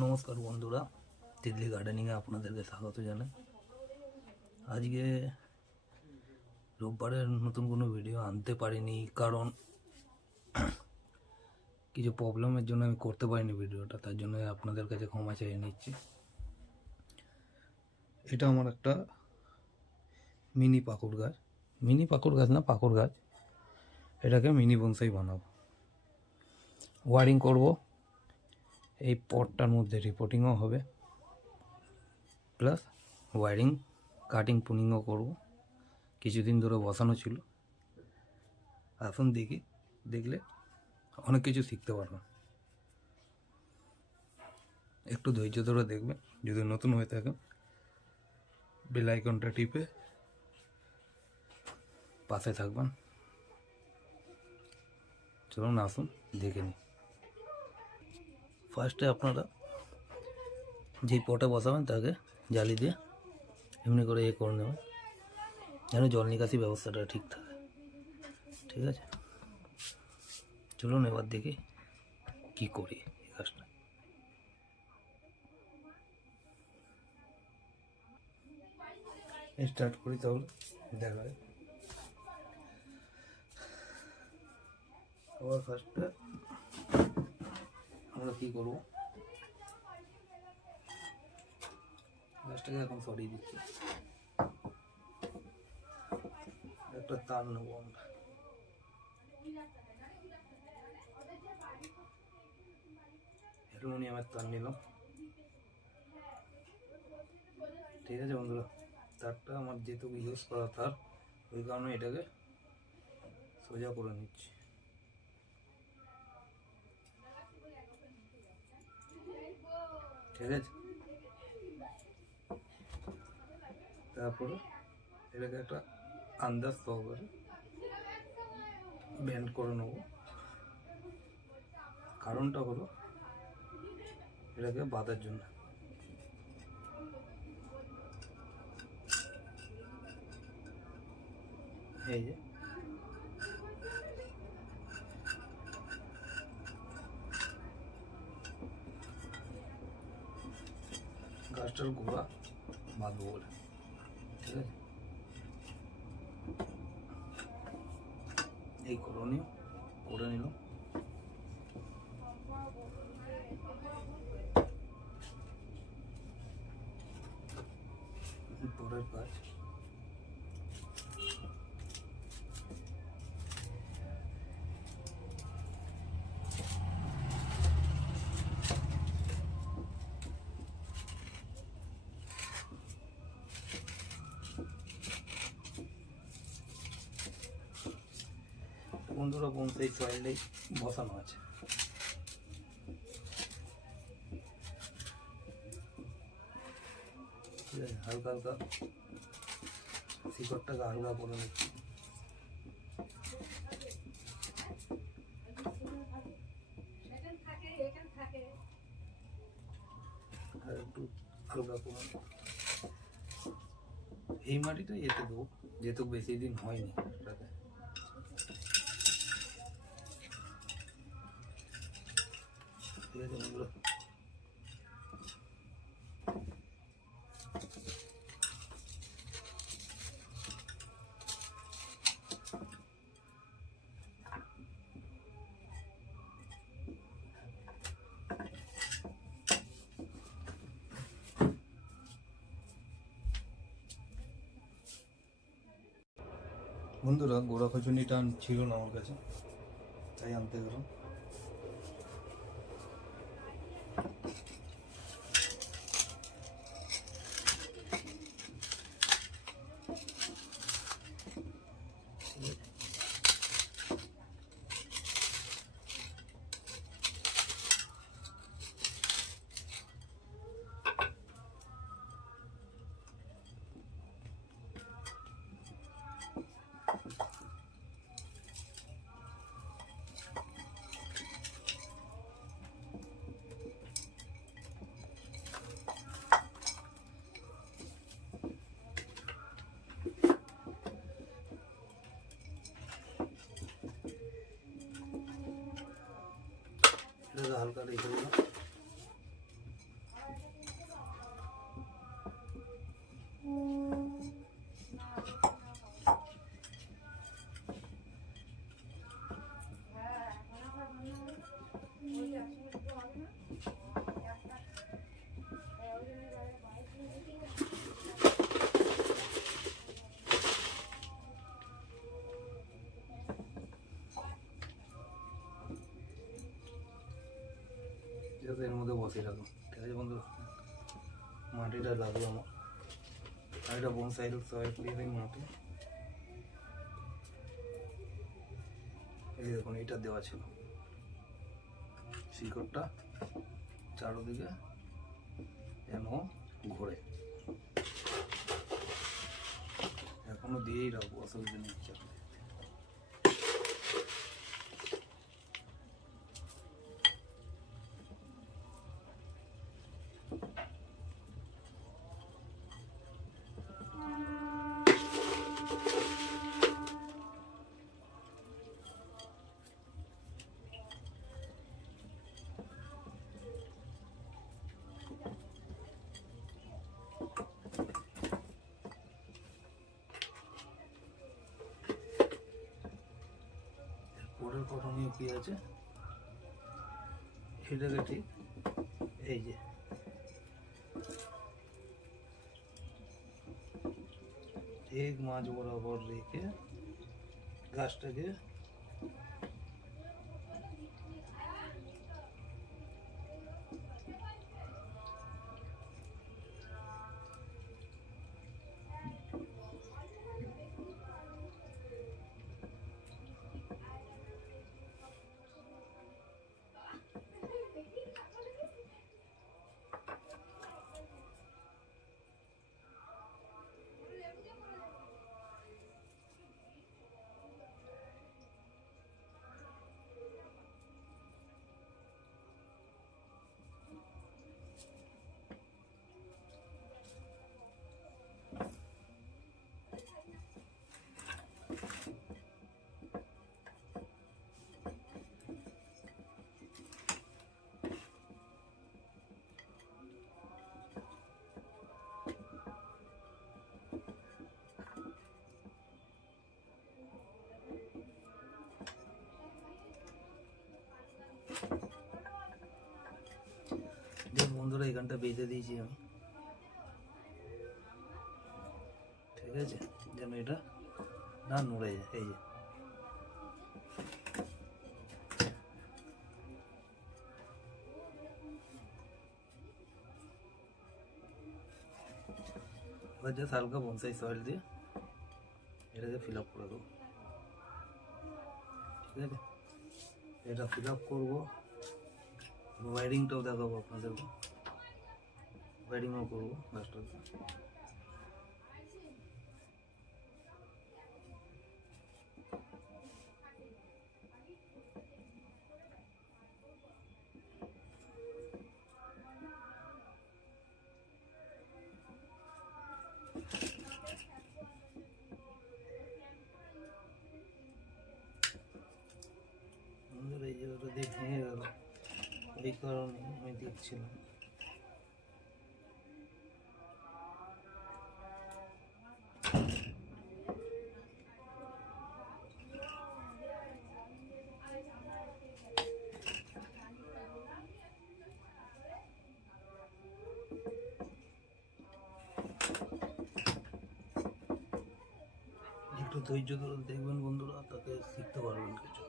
নমস্কার বন্ধুরা, তিতলি গার্ডেনিংয়ে আপনাদেরকে স্বাগত জানাই। আজকে রোববারের নতুন কোনো ভিডিও আনতে পারিনি, কারণ কিছু প্রবলেমের জন্য আমি করতে পারিনি ভিডিওটা। তার জন্য আপনাদের কাছে ক্ষমা চেয়ে নিচ্ছি। এটা আমার একটা মিনি পাকুড় গাছ, না পাকুড় গাছ। এটাকে মিনি বনসাই বানাবো, ওয়ারিং করব। এই পটটার মধ্যে রিপোর্টিংও হবে, প্লাস ওয়ারিং কাটিং পুনিংও করব। কিছুদিন ধরে বসানো ছিল, এখন দেখলে অনেক কিছু শিখতে পারবেন। একটু ধৈর্য ধরে দেখবেন। যদি নতুন হয়ে থাকেন, বেল আইকনটা টিপে পাশে থাকবেন। চলুন আসুন দেখে নিই। ফার্স্টে আপনারা যেই পটে বসাবেন তাকে জালি দিয়ে এমনি করে করে নেবেন, যেন জল নিকাশি ব্যবস্থাটা ঠিক থাকে। ঠিক আছে, চলুন এবার দেখি কি করি এই কাজটা। স্টার্ট করি তাহলে দেখা যায়। আবার ফার্স্টে আমরা কী করবো, গাছটাকে এখন সরিয়ে দিচ্ছি। একটা তার নেবো আমরা, অ্যালুমিনিয়ামের তার নিলাম। ঠিক আছে বন্ধুরা, তারটা আমার যেহেতু ইউজ করা তার, ওই কারণে এটাকে সোজা করে নিচ্ছি। ঠিক আছে, তারপরে এটাকে একটা আন্দাজ সহকারে ব্যান্ড করে নেব। কারণটা হলো এটাকে বাঁধার জন্য। এই যে গাছটার গোড়া বাঁধবো বলে। ঠিক আছে, এই করণীয় করে নিল। পরের কাজ, বন্ধুরা বনসাই সয়েলেই বসানো আছে। ঠিক আছে, হালকা হালকা শিকড়টাকে আলগা করে নিচ্ছি। আর একটু আলগা করে এই মাটিটা এতে দেবো, যেহেতু বেশি দিন হয়নি এটাকে। ঠিক আছে বন্ধুরা, গোড়া খচুনিটা ছিল না আমার কাছে, তাই আনতে গেলাম। হালকা রেখে দিলাম। মধ্যে বসিয়ে রাখবো। ঠিক আছে বন্ধু, মাটিটা লাগবে আমার, আর এটা বনসাইল সয়েল দিয়ে দিই মাটি। এই দেখুন এইটা দেওয়া ছিল, শিকড়টা চারোদিকে যেন ঘোরে, এখনো দিয়েই রাখবো, অসুবিধা নেই। পরের করণীয় কি আছে সেটাকে ঠিক এই যে এক মাঝ বরাবর রেখে গাছটাকে বন্ধুরা এখানটা বেঁধে দিয়েছি আমি, ঠিক আছে, যেন এটা না নড়ে যায়। এই যে এবার জাস্ট হালকা বনসাই সয়েল দিয়ে এটাকে ফিল আপ করে দেবো। ঠিক আছে, এটা ফিল আপ করবো, ওয়ারিংটাও দেখাবো আপনাদেরকে, ওয়ারিংও করবো গাছটাতে। এই জায়গাটা দিয়ে ভেঙে গেল, এই কারণে আমি দেখছিলাম। একটু ধৈর্য ধরে দেখবেন বন্ধুরা, তাকে শিখতে পারবেন কিছু।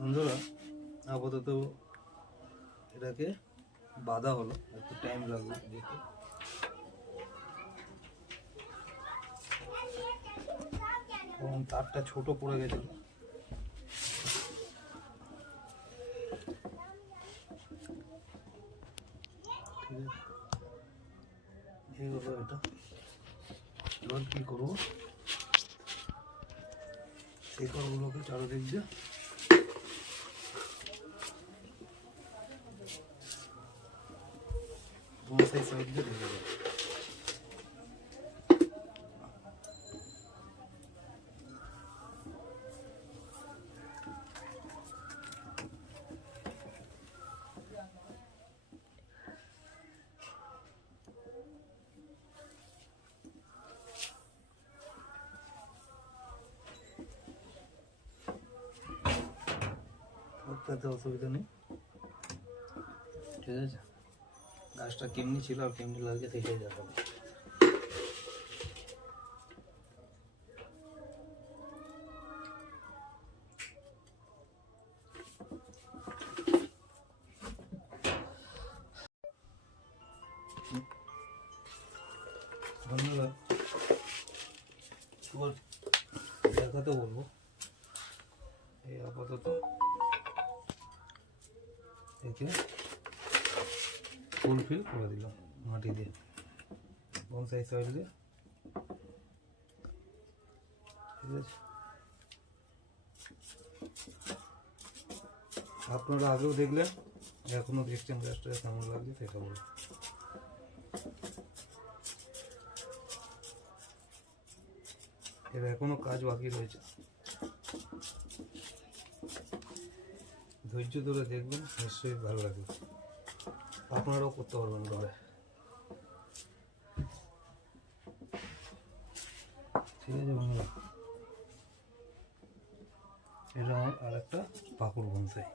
বন্ধুরা আপাতত এটাকে বাঁধা হলো, একটু টাইম লাগবে যেতে। কারণ তারটা ছোট পড়ে গেছিল, এই হলো এটা। এবার কী করবো, শিকড়গুলোকে চারিদিক দিয়ে বনসাই সাইড দিয়ে ঢেকে দেবো। তাতে অসুবিধা নেই, ঠিক আছে। গাছটা কেমনি ছিল আর কেমনি লাগে সেটাই দেখাবে। ধন্যবাদ। এবার দেখাতে বলবো, এই আপাতত একে ফুলফিল করে দিলাম মাটি দিয়ে, বনসাই সয়েল দিয়ে, ঠিক আছে। আপনারা আগেও দেখলেন, এখনও দেখছেন গাছটা কেমন লাগছে সেটা বলুন। এর এখনো কাজ বাকি রয়েছে, ধৈর্য ধরে দেখবেন, নিশ্চয়ই ভালো লাগবে। আপনারাও করতে পারবেন ঘরে, ঠিক আছে বন্ধুরা। এটা আমার আর একটা পাকুড় বনসাই,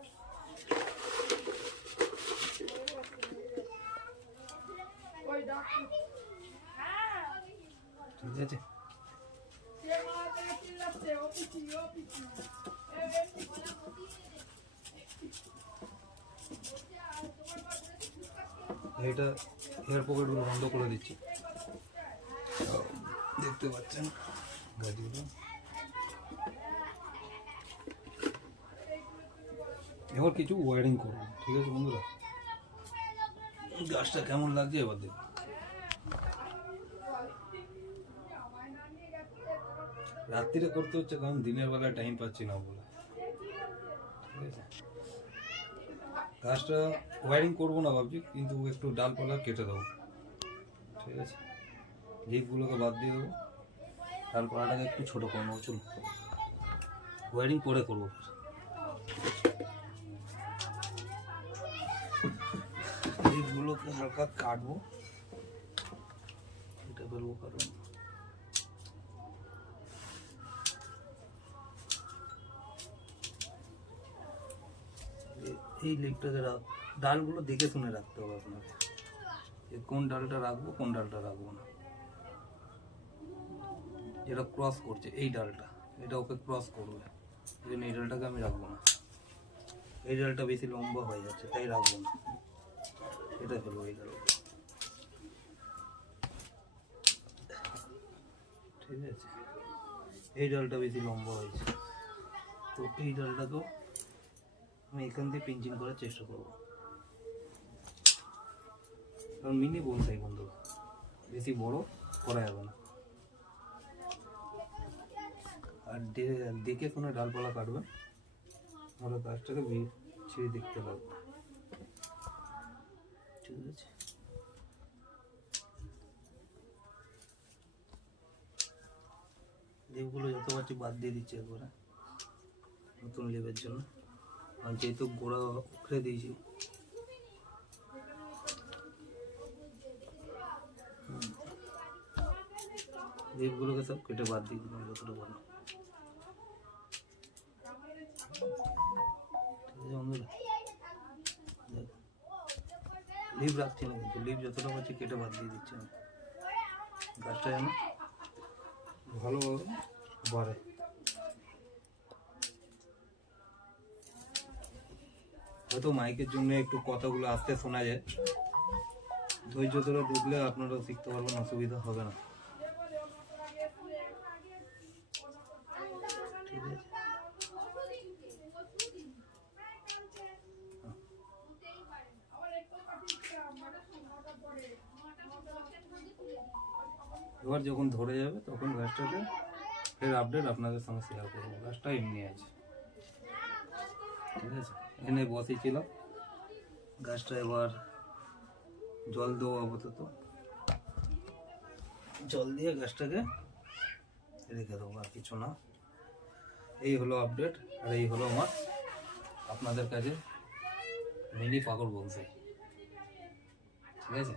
ঠিক আছে। এটা এয়ার পকেটগুলো বন্ধ করে দিচ্ছি, দেখতে পাচ্ছেন গাছগুলো। এবার কিছু ওয়ারিং করবো, ঠিক আছে বন্ধুরা। গাছটা কেমন লাগছে এবার দেখুন। রাত্রিরে করতে হচ্ছে কারণ দিনের বেলায় টাইম পাচ্ছি না বলে, ঠিক আছে। গাছটা ওয়ারিং করবো না ভাবছি, কিন্তু একটু ডালপালা কেটে দেবো, ঠিক আছে। লিফগুলোকে বাদ দিয়ে দেবো, ডালপালাটাকে একটু ছোটো করে নেবো। চলুন, ওয়ারিং পরে করবো। লিফগুলোকে হালকা কাটবো, এটা ফেলবো, কারণ এই লিফটাকে ডালগুলো দেখে শুনে রাখতে হবে আপনাকে, কোন ডালটা রাখবো কোন ডালটা রাখবো না। যেটা ক্রস করছে এই ডালটা, এটা ওকে ক্রস করবে, এই জন্য এই ডালটাকে আমি রাখবো না। এই ডালটা বেশি লম্বা হয়ে যাচ্ছে তাই রাখবো না, এটা ফেলবো এই ডালটা, ঠিক আছে। এই ডালটা বেশি লম্বা হয়েছে, তো এই ডালটাকেও আমি এখান দিয়ে পিঞ্চিং করার চেষ্টা করবো, কারণ মিনি বনসাই বন্ধু, বেশি বড় করা যাবে না। আর দেখে কোনো ডালপালা কাটবে, আমরা গাছটাকে ছিঁড়ে দেখতে পারবো, ঠিক আছে। লিভগুলো যত পারছি বাদ দিয়ে দিচ্ছি একবারে নতুন লিভের জন্য, আর যেহেতু গোড়া উখড়ে দিয়েছি, লিভগুলোকে সব কেটে বাদ দিয়ে দিলাম যতটা ভালো, ঠিক আছে বন্ধুরা। লিভ রাখছি না, কিন্তু লিভ যতটা পারছি কেটে বাদ দিয়ে দিচ্ছি আমি, গাছটা যেন ভালোভাবে বাড়ে। হয়তো মাইকের জন্য একটু কথাগুলো আস্তে শোনা যায়, ধৈর্য ধরে দেখলে আপনারাও শিখতে পারবেন, অসুবিধা হবে না, ঠিক আছে। এবার যখন ধরে যাবে তখন গাছটাকে ফের আপডেট আপনাদের সঙ্গে শেয়ার করবো। গাছটা এমনি আছে, ঠিক আছে। এনে বসেছিলাম গাছটা, এবার জল দেবো আপাতত, জল দিয়ে গাছটাকে রেখে দেবো, আর কিছু না। এই হলো আপডেট, আর এই হলো আমার আপনাদের কাছে মিনি পাগল বনসাই, ঠিক আছে।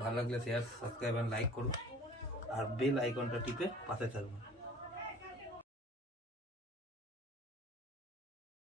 ভালো লাগলে শেয়ার, সাবস্ক্রাইব অ্যান্ড লাইক করুন, আর বেল আইকনটা টিপে পাশে থাকবেন।